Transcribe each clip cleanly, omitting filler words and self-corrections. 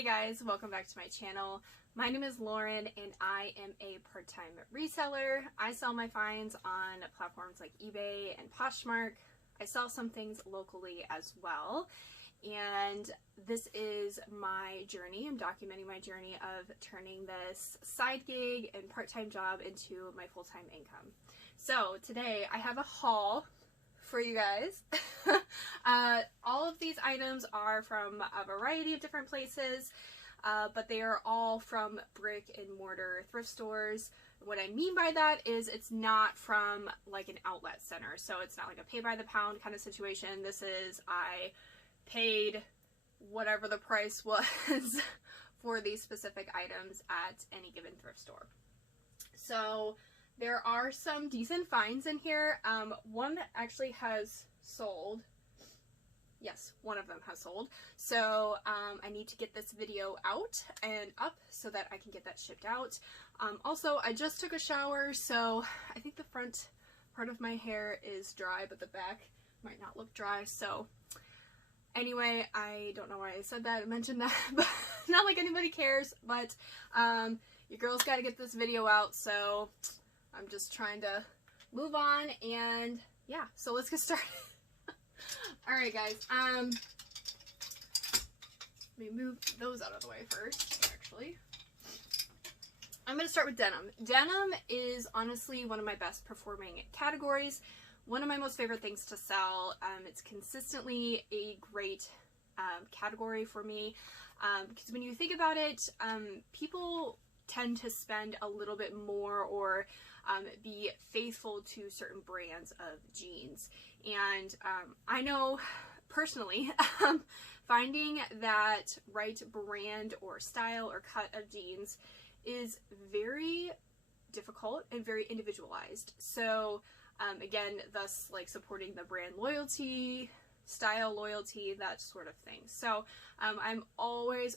Hey guys, welcome back to my channel. My name is Lauren and I am a part-time reseller. I sell my finds on platforms like eBay and Poshmark. I sell some things locally as well. And this is my journey. I'm documenting my journey of turning this side gig and part-time job into my full-time income. So today I have a haul for you guys. All of these items are from a variety of different places, but they are all from brick and mortar thrift stores. What I mean by that is it's not from like an outlet center, so it's not like a pay by the pound kind of situation. This is I paid whatever the price was for these specific items at any given thrift store. So there are some decent finds in here. One actually has sold. Yes, one of them has sold. So I need to get this video out and up so that I can get that shipped out. Also, I just took a shower, so I think the front part of my hair is dry, but the back might not look dry. So anyway, I don't know why I said that, I mentioned that, but not like anybody cares. But your girl's got to get this video out, so I'm just trying to move on, and yeah, so let's get started. Alright guys, let me move those out of the way first, actually. I'm going to start with denim. Denim is honestly one of my best performing categories, one of my most favorite things to sell. It's consistently a great category for me, because when you think about it, people tend to spend a little bit more or be faithful to certain brands of jeans. And I know personally finding that right brand or style or cut of jeans is very difficult and very individualized. So again, thus like supporting the brand loyalty, style loyalty, that sort of thing. So I'm always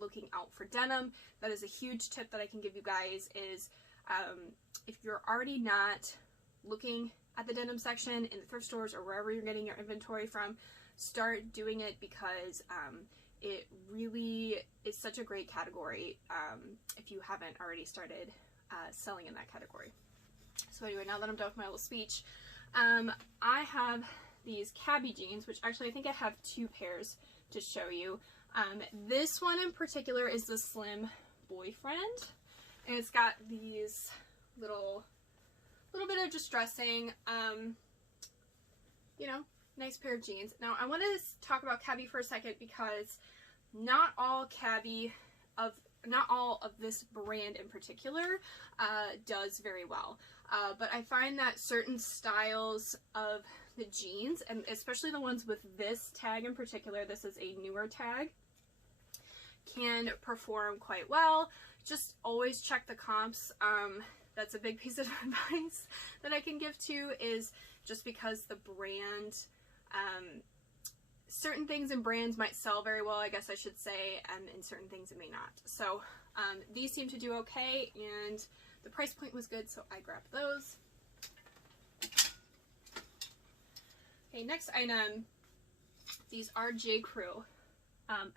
looking out for denim. That is a huge tip that I can give you guys is if you're already not looking at the denim section in the thrift stores or wherever you're getting your inventory from, start doing it, because it really is such a great category if you haven't already started selling in that category. So anyway, now that I'm done with my little speech, I have these Cabbie jeans, which actually I think I have two pairs to show you. This one in particular is the Slim Boyfriend, and it's got these little bit of distressing, you know, nice pair of jeans. Now I want to talk about Cabbie for a second, because not all of this brand in particular does very well, but I find that certain styles of the jeans, and especially the ones with this tag in particular, this is a newer tag, can perform quite well. Just always check the comps. That's a big piece of advice that I can give to, is just because the brand, certain things in brands might sell very well, I guess I should say, and in certain things it may not. So these seem to do okay, and the price point was good, so I grabbed those. Okay, next item, these are J. Crew.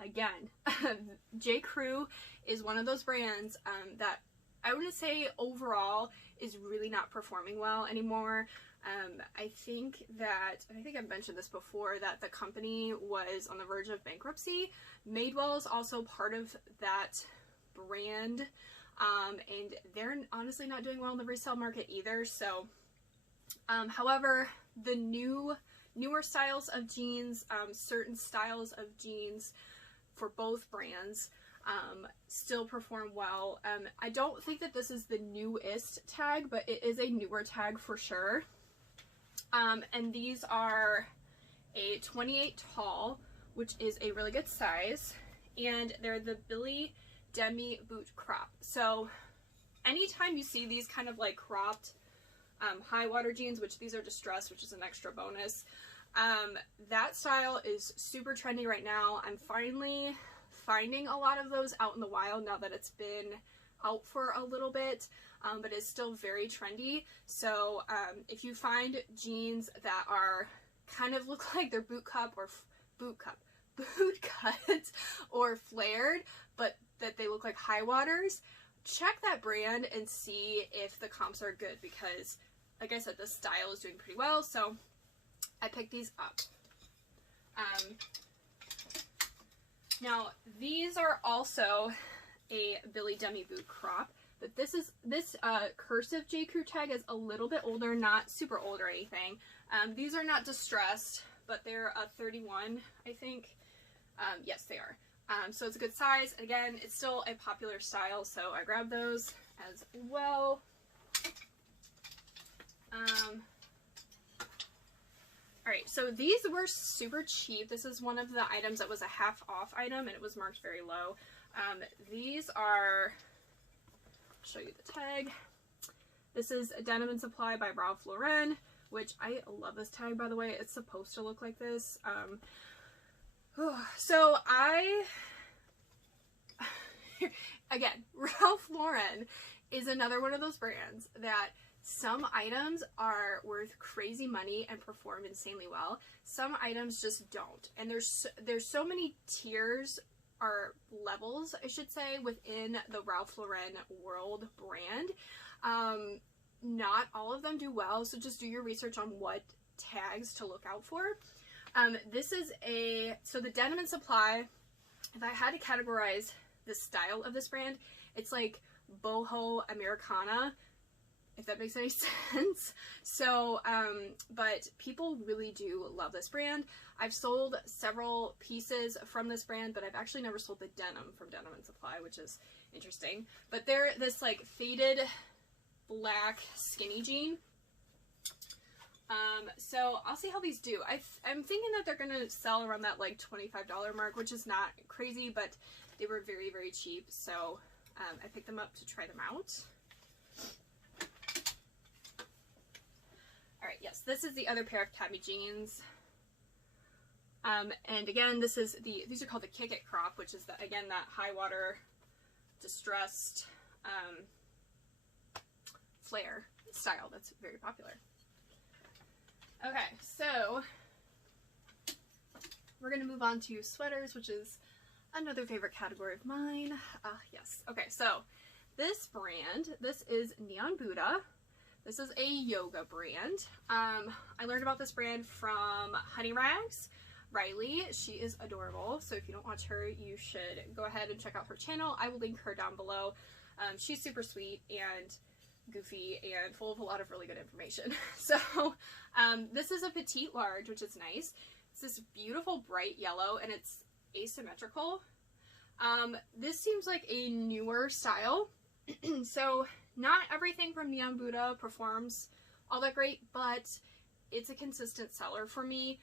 Again, J. Crew is one of those brands that I wouldn't say overall is really not performing well anymore. I think I've mentioned this before, that the company was on the verge of bankruptcy. Madewell is also part of that brand, and they're honestly not doing well in the resale market either. So however, the newer styles of jeans, certain styles of jeans for both brands still perform well. I don't think that this is the newest tag, but it is a newer tag for sure. And these are a 28 tall, which is a really good size, and they're the Billy Demi boot crop. So anytime you see these kind of like cropped high water jeans, which these are distressed, which is an extra bonus, that style is super trendy right now. I'm finally finding a lot of those out in the wild now that it's been out for a little bit, but it's still very trendy. So if you find jeans that are kind of look like they're boot cut boot cut or flared, but that they look like high waters, check that brand and see if the comps are good, because like I said, the style is doing pretty well, so I picked these up. Now these are also a Billy Demi boot crop, but this cursive J. Crew tag is a little bit older, not super old or anything. These are not distressed, but they're a 31, I think. Yes, they are. So it's a good size. Again, it's still a popular style, so I grabbed those as well. Alright, so these were super cheap. This is one of the items that was a half off item, and it was marked very low. These are, I'll show you the tag. This is Denim and Supply by Ralph Lauren, which I love this tag, by the way. It's supposed to look like this. So again, Ralph Lauren is another one of those brands that some items are worth crazy money and perform insanely well. Some items just don't. And there's so many tiers, or levels, I should say, within the Ralph Lauren world brand. Not all of them do well, so just do your research on what tags to look out for. This is so the Denim and Supply, if I had to categorize the style of this brand, it's like boho Americana, if that makes any sense. So, but people really do love this brand. I've sold several pieces from this brand, but I've actually never sold the denim from Denim and Supply, which is interesting. But they're this like faded black skinny jean. So I'll see how these do. I'm thinking that they're gonna sell around that like $25 mark, which is not crazy, but they were very, very cheap. So I picked them up to try them out. Alright, yes, this is the other pair of Cabbie jeans. And again, these are called the Kick It crop, which is again that high water distressed flare style that's very popular. Okay, so we're going to move on to sweaters, which is another favorite category of mine. Yes. Okay, so this brand, this is Neon Buddha. This is a yoga brand. I learned about this brand from Honey Rags. Riley, she is adorable, so if you don't watch her, you should go ahead and check out her channel. I will link her down below. She's super sweet and goofy and full of a lot of really good information. So this is a petite large, which is nice. It's this beautiful bright yellow and it's asymmetrical. This seems like a newer style. So not everything from Neon Buddha performs all that great, but it's a consistent seller for me.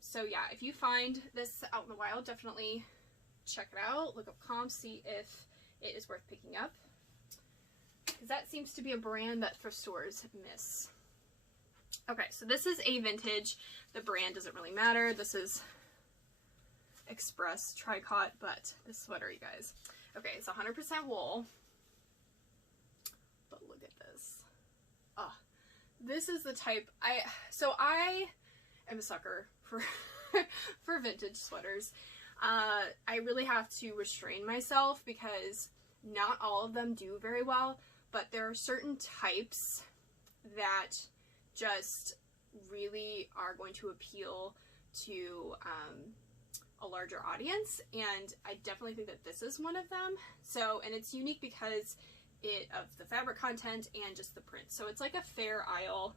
So yeah, if you find this out in the wild, definitely check it out, look up comps, see if it is worth picking up, because that seems to be a brand that thrift stores miss. Okay, so this is a vintage. The brand doesn't really matter. This is Express Tricot, but this sweater, you guys. Okay, it's 100% wool, but look at this. Oh, this is the type I am a sucker for for vintage sweaters. I really have to restrain myself because not all of them do very well, but there are certain types that just really are going to appeal to a larger audience, and I definitely think that this is one of them. So, and it's unique because of the fabric content and just the print. So it's like a Fair Isle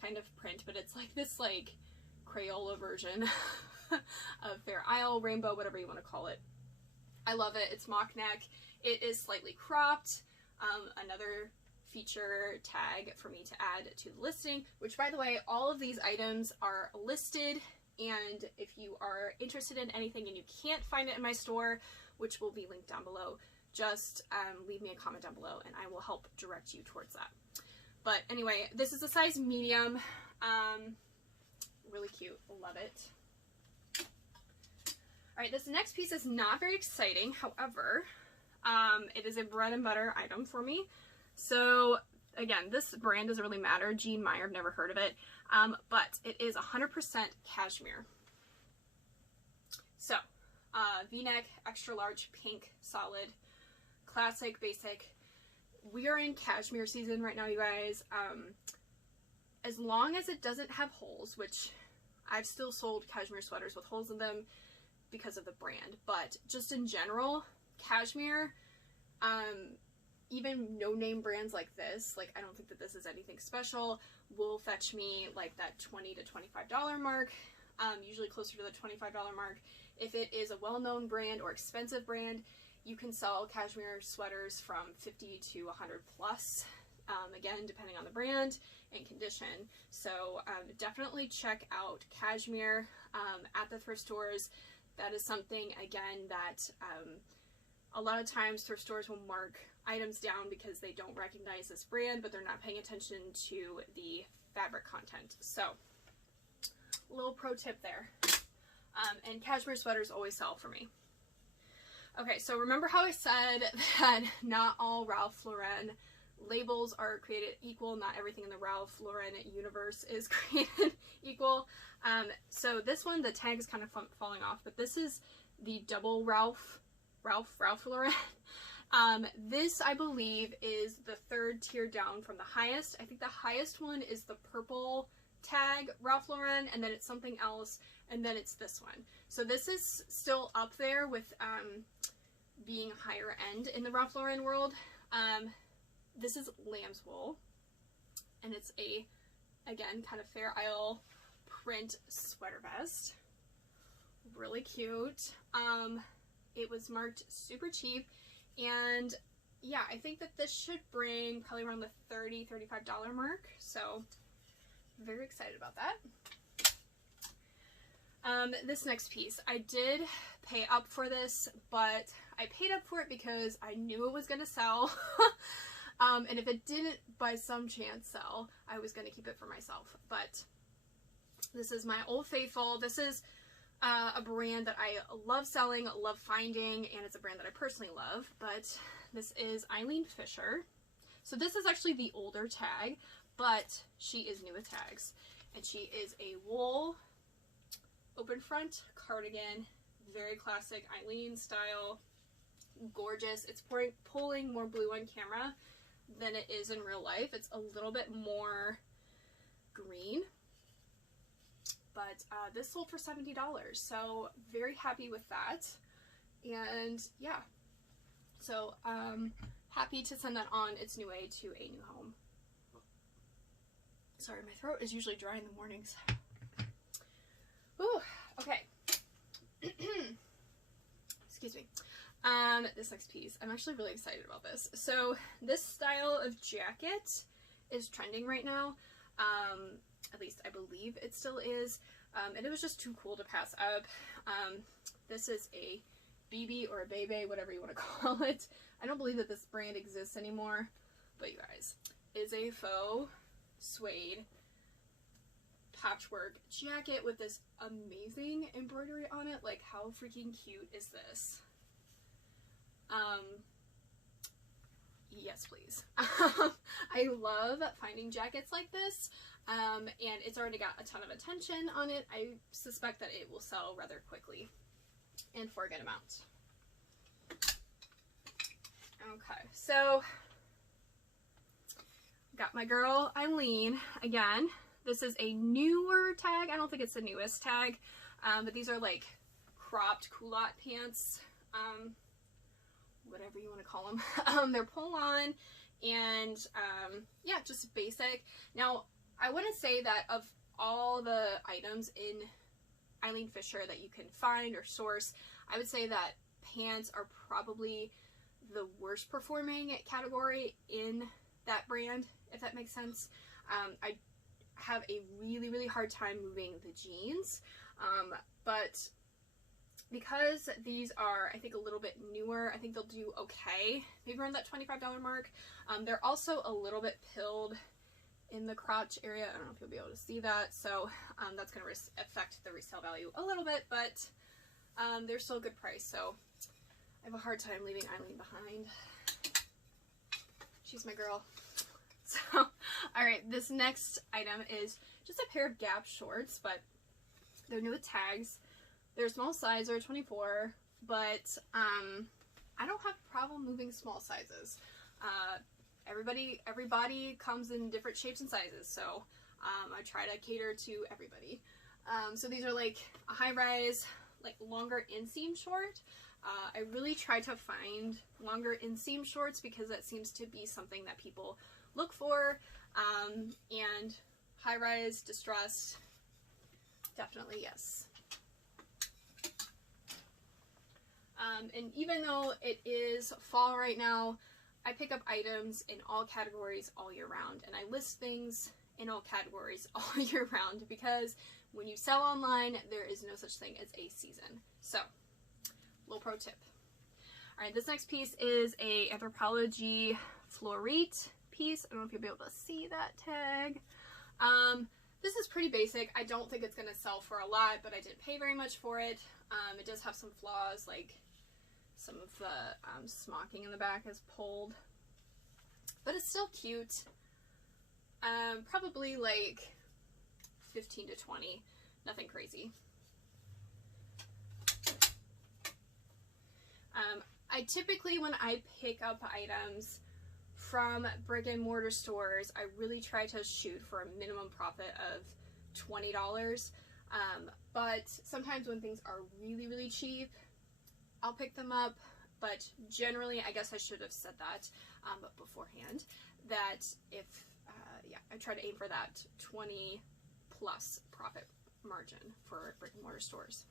kind of print, but it's like this like Crayola version of Fair Isle, rainbow, whatever you want to call it. I love it. It's mock neck. It is slightly cropped. Another feature tag for me to add to the listing, which by the way, all of these items are listed, and if you are interested in anything and you can't find it in my store, which will be linked down below, just leave me a comment down below and I will help direct you towards that. But anyway, this is a size medium. Really cute. Love it. Alright, this next piece is not very exciting. However, it is a bread and butter item for me. So again, this brand doesn't really matter. Jean Meyer, I've never heard of it. But it is 100% cashmere. So, V-neck, extra large, pink, solid, classic, basic. We are in cashmere season right now, you guys. As long as it doesn't have holes, which I've still sold cashmere sweaters with holes in them because of the brand, but just in general, cashmere, even no-name brands like this, like I don't think that this is anything special, will fetch me like that $20 to $25 mark, usually closer to the $25 mark. If it is a well-known brand or expensive brand, you can sell cashmere sweaters from 50 to 100 plus, again, depending on the brand and condition. So definitely check out cashmere at the thrift stores. That is something, again, that a lot of times thrift stores will mark items down because they don't recognize this brand, but they're not paying attention to the fabric content. So, little pro tip there. And cashmere sweaters always sell for me. Okay, so remember how I said that not all Ralph Lauren labels are created equal? Not everything in the Ralph Lauren universe is created equal. So this one, the tag is kind of falling off, but this is the double Ralph Lauren. This, I believe, is the third tier down from the highest. I think the highest one is the purple tag Ralph Lauren, and then it's something else, and then it's this one. So this is still up there with being higher end in the Ralph Lauren world. This is lamb's wool, and it's a, again, kind of Fair Isle print sweater vest. Really cute. It was marked super cheap, and yeah, I think that this should bring probably around the $30, $35 mark, so very excited about that. This next piece, I did pay up for this, but I paid up for it because I knew it was going to sell. And if it didn't by some chance sell, I was going to keep it for myself. But this is my Old Faithful. This is a brand that I love selling, love finding, and it's a brand that I personally love. But this is Eileen Fisher. So this is actually the older tag, but she is new with tags. And she is a wool open front cardigan, very classic Eileen style, gorgeous. It's pulling more blue on camera than it is in real life. It's a little bit more green, but this sold for $70, so very happy with that. And yeah, so happy to send that on its new way to a new home. Sorry, my throat is usually dry in the mornings. Ooh, okay. Excuse me. This next piece, I'm actually really excited about this. So this style of jacket is trending right now. At least I believe it still is. And it was just too cool to pass up. This is a BB or a Bebe, whatever you want to call it. I don't believe that this brand exists anymore, but you guys, is a faux suede patchwork jacket with this amazing embroidery on it. Like, how freaking cute is this? Yes, please. I love finding jackets like this, and it's already got a ton of attention on it. I suspect that it will sell rather quickly and for a good amount. Okay, so got my girl Eileen again. This is a newer tag. I don't think it's the newest tag, but these are like cropped culotte pants, whatever you want to call them. They're pull-on, and yeah, just basic. Now, I wouldn't say that of all the items in Eileen Fisher that you can find or source, I would say that pants are probably the worst performing category in that brand, if that makes sense. I have a really hard time moving the jeans, but because these are, I think, a little bit newer, I think they'll do okay, maybe around that $25 mark. They're also a little bit pilled in the crotch area. I don't know if you'll be able to see that, so that's going to affect the resale value a little bit, but they're still a good price, so I have a hard time leaving Eileen behind. She's my girl. So, alright, this next item is just a pair of Gap shorts, but they're new with tags. They're small size, they're 24, but I don't have a problem moving small sizes. Everybody comes in different shapes and sizes, so I try to cater to everybody. So these are like a high rise, like longer inseam short. I really try to find longer inseam shorts because that seems to be something that people look for. And high rise, distressed, definitely yes. And even though it is fall right now, I pick up items in all categories all year round, and I list things in all categories all year round because when you sell online, there is no such thing as a season. So, little pro tip. Alright, this next piece is a Anthropologie Florite piece. I don't know if you'll be able to see that tag. This is pretty basic. I don't think it's going to sell for a lot, but I didn't pay very much for it. It does have some flaws, like some of the smocking in the back is pulled, but it's still cute. Probably like 15 to 20, nothing crazy. I typically, when I pick up items from brick and mortar stores, I really try to shoot for a minimum profit of $20. But sometimes when things are really, really cheap, I'll pick them up. But generally, I guess I should have said that beforehand, that if, yeah, I try to aim for that 20 plus profit margin for brick and mortar stores.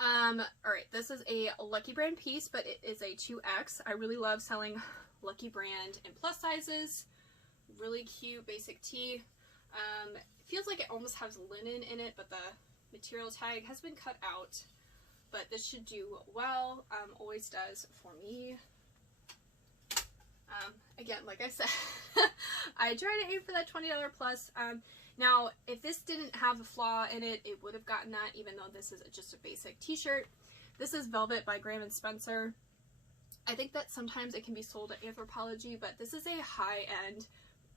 Alright, this is a Lucky Brand piece, but it is a 2X. I really love selling Lucky Brand in plus sizes. Really cute basic tee. It feels like it almost has linen in it, but the material tag has been cut out. But this should do well. Always does for me. Again, like I said, I try to aim for that $20 plus. Now, if this didn't have a flaw in it, it would have gotten that, even though this is just a basic t-shirt. This is Velvet by Graham & Spencer. I think that sometimes it can be sold at Anthropologie, but this is a high-end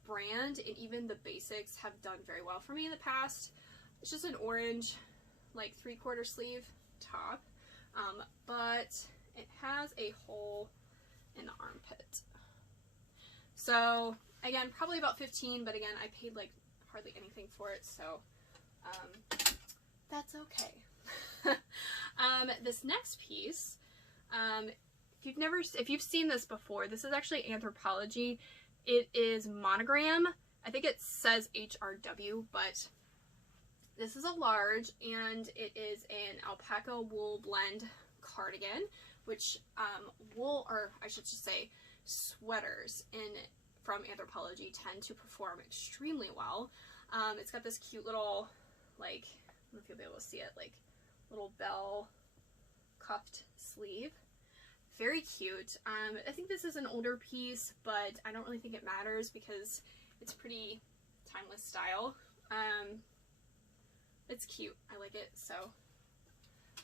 brand, and even the basics have done very well for me in the past. It's just an orange, like 3/4 sleeve top, but it has a hole in the armpit. So, again, probably about 15, but again, I paid like hardly anything for it, so that's okay. This next piece, if you've seen this before, this is actually Anthropologie. It is monogram. I think it says HRW, but this is a large, and it is an alpaca wool blend cardigan, which wool, or I should just say sweaters from Anthropologie tend to perform extremely well. It's got this cute little, like, I don't know if you'll be able to see it, like little bell cuffed sleeve. Very cute. I think this is an older piece, but I don't really think it matters because it's pretty timeless style. It's cute. I like it, so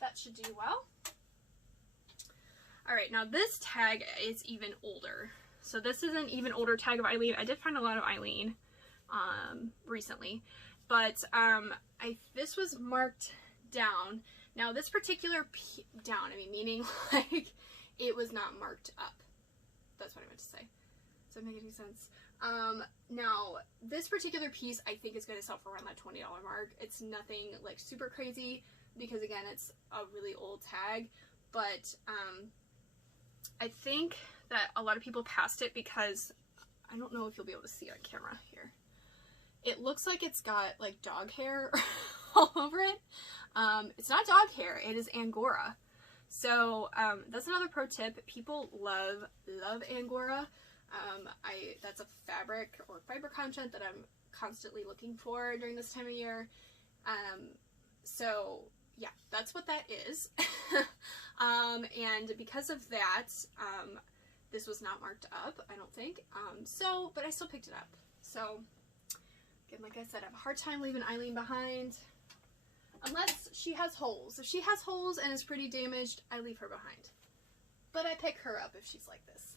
that should do well. Alright, now this tag is even older. So this is an even older tag of Eileen. I did find a lot of Eileen recently, but this was marked down. Now this particular down, I mean, meaning like it was not marked up. That's what I meant to say. Does that make any sense? Now this particular piece I think is going to sell for around that $20 mark. It's nothing like super crazy because again it's a really old tag, but I think that a lot of people passed it because I don't know if you'll be able to see on camera here. It looks like it's got like dog hair all over it. It's not dog hair, it is Angora. So that's another pro tip. People love Angora. That's a fabric or fiber content that I'm constantly looking for during this time of year. So yeah, that's what that is. And because of that, this was not marked up, I don't think. But I still picked it up. So again, like I said, I have a hard time leaving Eileen behind. Unless she has holes. If she has holes and is pretty damaged, I leave her behind. But I pick her up if she's like this.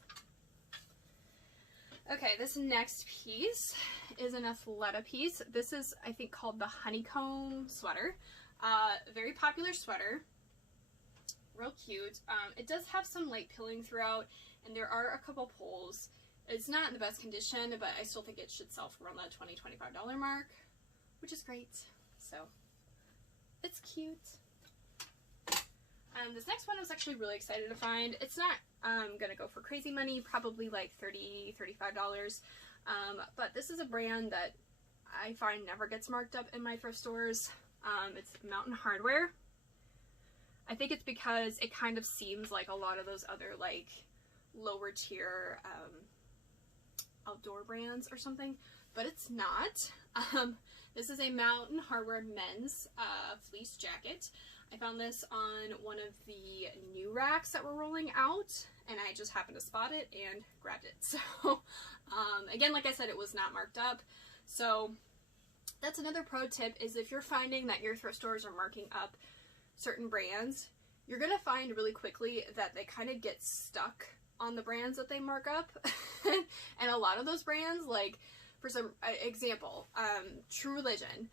Okay, this next piece is an Athleta piece. This is, I think, called the Honeycomb Sweater. Very popular sweater. Real cute. It does have some light pilling throughout, and there are a couple pulls. It's not in the best condition, but I still think it should sell for around that $20–25 mark, which is great. So, it's cute. This next one I was actually really excited to find. It's not gonna go for crazy money, probably like $30–35. But this is a brand that I find never gets marked up in my thrift stores. It's Mountain Hardwear. I think it's because it kind of seems like a lot of those other like lower tier outdoor brands or something, but it's not. This is a Mountain Hardwear men's fleece jacket. I found this on one of the new racks that were rolling out, and I just happened to spot it and grabbed it. So, again, like I said, it was not marked up. So, that's another pro tip, is if you're finding that your thrift stores are marking up certain brands, you're going to find really quickly that they kind of get stuck on the brands that they mark up. And a lot of those brands, like, for some example, True Religion.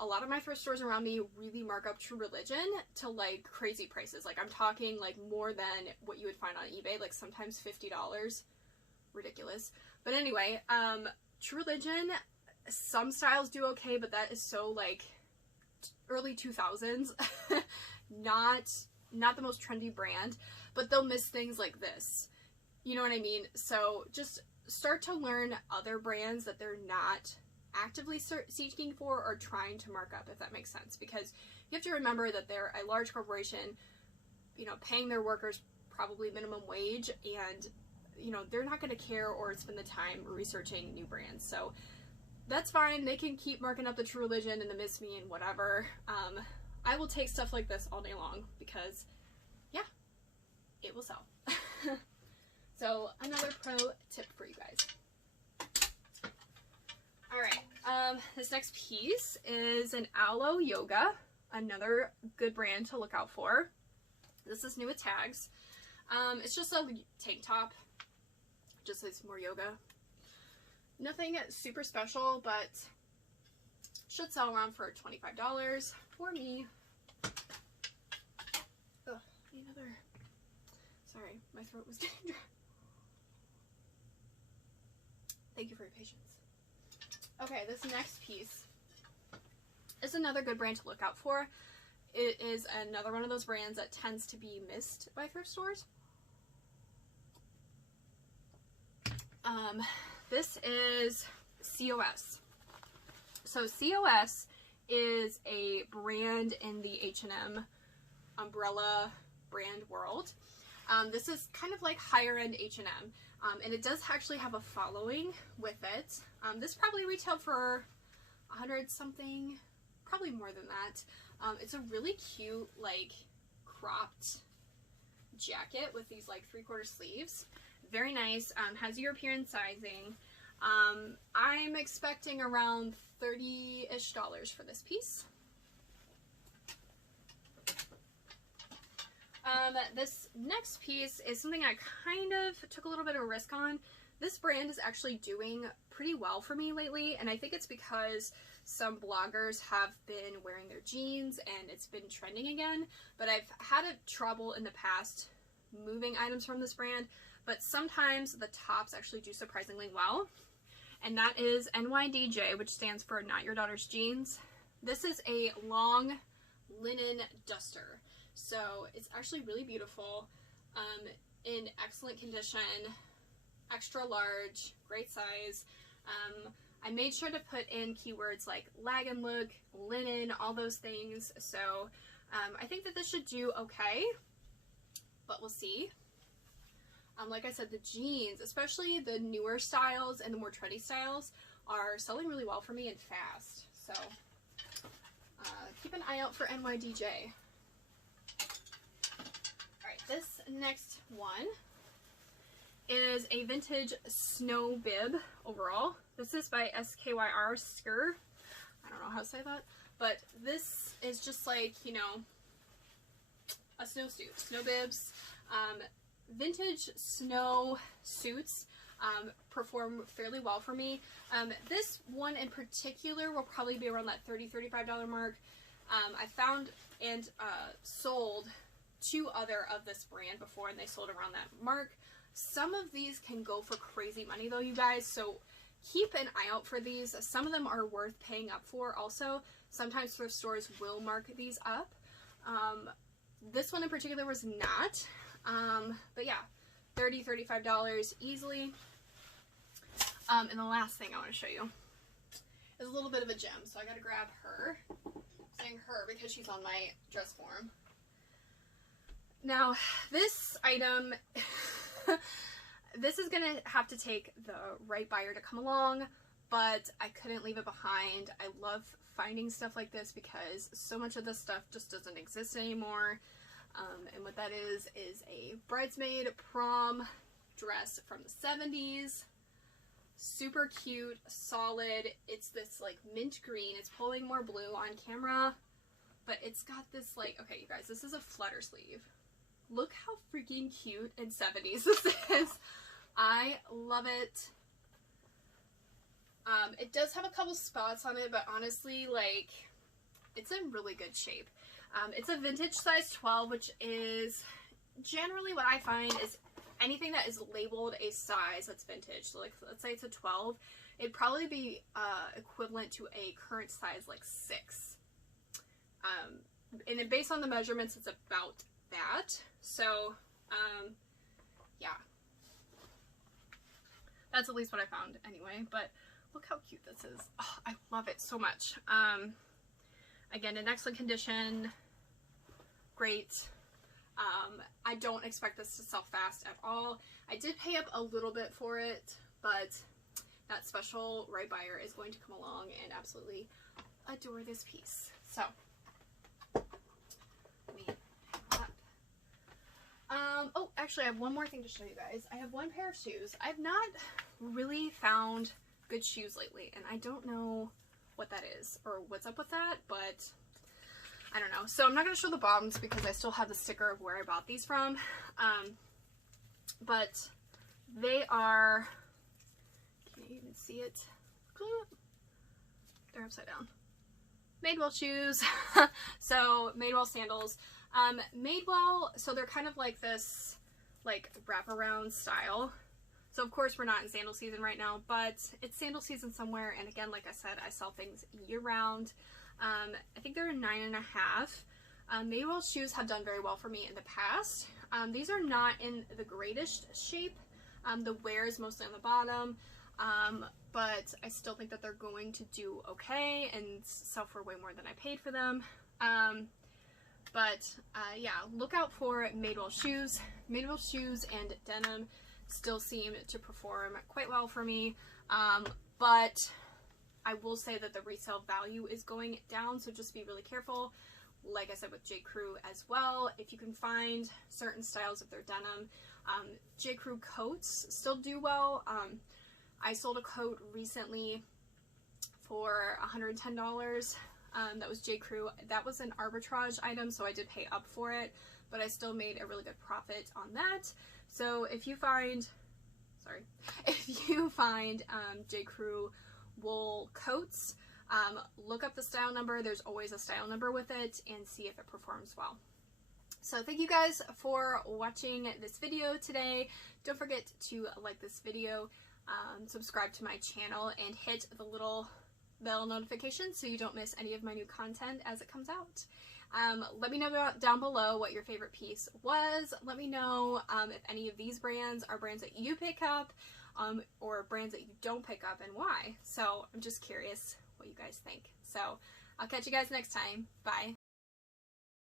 A lot of my thrift stores around me really mark up True Religion to like crazy prices. Like I'm talking like more than what you would find on eBay, like sometimes $50. Ridiculous. But anyway, True Religion, some styles do okay, but that is so like early 2000s. not the most trendy brand, but they'll miss things like this. You know what I mean? So just start to learn other brands that they're not actively seeking for or trying to mark up, if that makes sense, because you have to remember that they're a large corporation, you know, paying their workers probably minimum wage, and you know, they're not going to care or spend the time researching new brands. So that's fine. They can keep marking up the True Religion and the Miss Me and whatever. I will take stuff like this all day long because yeah, it will sell. So another pro tip for you guys. Alright, this next piece is an Aloe Yoga, another good brand to look out for. This is new with tags. It's just a tank top, just says more yoga. Nothing super special, but should sell around for $25 for me. Oh, need another. Sorry, my throat was getting dry. Thank you for your patience. Okay, this next piece is another good brand to look out for. It is another one of those brands that tends to be missed by thrift stores. This is COS. So COS is a brand in the H&M umbrella brand world. This is kind of like higher end H&M. And it does actually have a following with it. This probably retailed for 100 something, probably more than that. It's a really cute, like, cropped jacket with these, like, 3/4 sleeves. Very nice. Has European sizing. I'm expecting around $30-ish for this piece. This next piece is something I kind of took a little bit of a risk on. This brand is actually doing pretty well for me lately, and I think it's because some bloggers have been wearing their jeans and it's been trending again, but I've had trouble in the past moving items from this brand, but sometimes the tops actually do surprisingly well, and that is NYDJ, which stands for Not Your Daughter's Jeans. This is a long linen duster. So it's actually really beautiful, in excellent condition, extra large, great size. I made sure to put in keywords like lag and look, linen, all those things. So I think that this should do okay, but we'll see. Like I said, the jeans, especially the newer styles and the more trendy styles, are selling really well for me and fast. So keep an eye out for NYDJ. This next one is a vintage snow bib overall. This is by SKYR Skur. I don't know how to say that, but this is just like, you know, a snowsuit. Snow bibs. Vintage snow suits perform fairly well for me. This one in particular will probably be around that $30–35 mark. I found and sold 2 other of this brand before, and they sold around that mark. Some of these can go for crazy money though, you guys, so keep an eye out for these. Some of them are worth paying up for also. Sometimes thrift stores will mark these up. This one in particular was not. But yeah, $30, $35 easily. And the last thing I want to show you is a little bit of a gem. So I got to grab her. I'm saying her because she's on my dress form. Now, this item, this is going to have to take the right buyer to come along, but I couldn't leave it behind. I love finding stuff like this because so much of this stuff just doesn't exist anymore. And what that is a Bridesmaid Prom dress from the 70s. Super cute, solid. It's this like mint green. It's pulling more blue on camera, but it's got this like, okay, you guys, this is a flutter sleeve. Look how freaking cute and 70s this is. I love it. It does have a couple spots on it, but honestly, like, it's in really good shape. It's a vintage size 12, which is generally what I find is anything that is labeled a size that's vintage. So like, let's say it's a 12, it'd probably be equivalent to a current size like 6. And then based on the measurements, it's about that. So yeah, that's at least what I found anyway. But look how cute this is. Oh, I love it so much. Again, in excellent condition, great. I don't expect this to sell fast at all. I did pay up a little bit for it, but that special right buyer is going to come along and absolutely adore this piece. So, let me hang up. Oh, actually, I have one more thing to show you guys. I have one pair of shoes. I've not really found good shoes lately, and I don't know what that is or what's up with that, but I don't know. So I'm not going to show the bottoms because I still have the sticker of where I bought these from. But they are, can you even see it? They're upside down. Madewell shoes. So Madewell sandals. Madewell, so they're kind of like this like wraparound style. So of course we're not in sandal season right now, but it's sandal season somewhere. And again, like I said, I sell things year round. I think they're a 9.5. Madewell shoes have done very well for me in the past. These are not in the greatest shape. The wear is mostly on the bottom, but I still think that they're going to do okay and sell for way more than I paid for them. Yeah, look out for Madewell shoes. Madewell shoes and denim still seem to perform quite well for me, but I will say that the resale value is going down, so just be really careful. Like I said with J. Crew as well, if you can find certain styles of their denim. J. Crew coats still do well. I sold a coat recently for $110. That was J. Crew. That was an arbitrage item, so I did pay up for it, but I still made a really good profit on that. So if you find, J. Crew wool coats, look up the style number. There's always a style number with it, and see if it performs well. So thank you guys for watching this video today. Don't forget to like this video, subscribe to my channel, and hit the little bell notification so you don't miss any of my new content as it comes out. Let me know down below what your favorite piece was. Let me know if any of these brands are brands that you pick up, or brands that you don't pick up, and why. So I'm just curious what you guys think. So I'll catch you guys next time. Bye.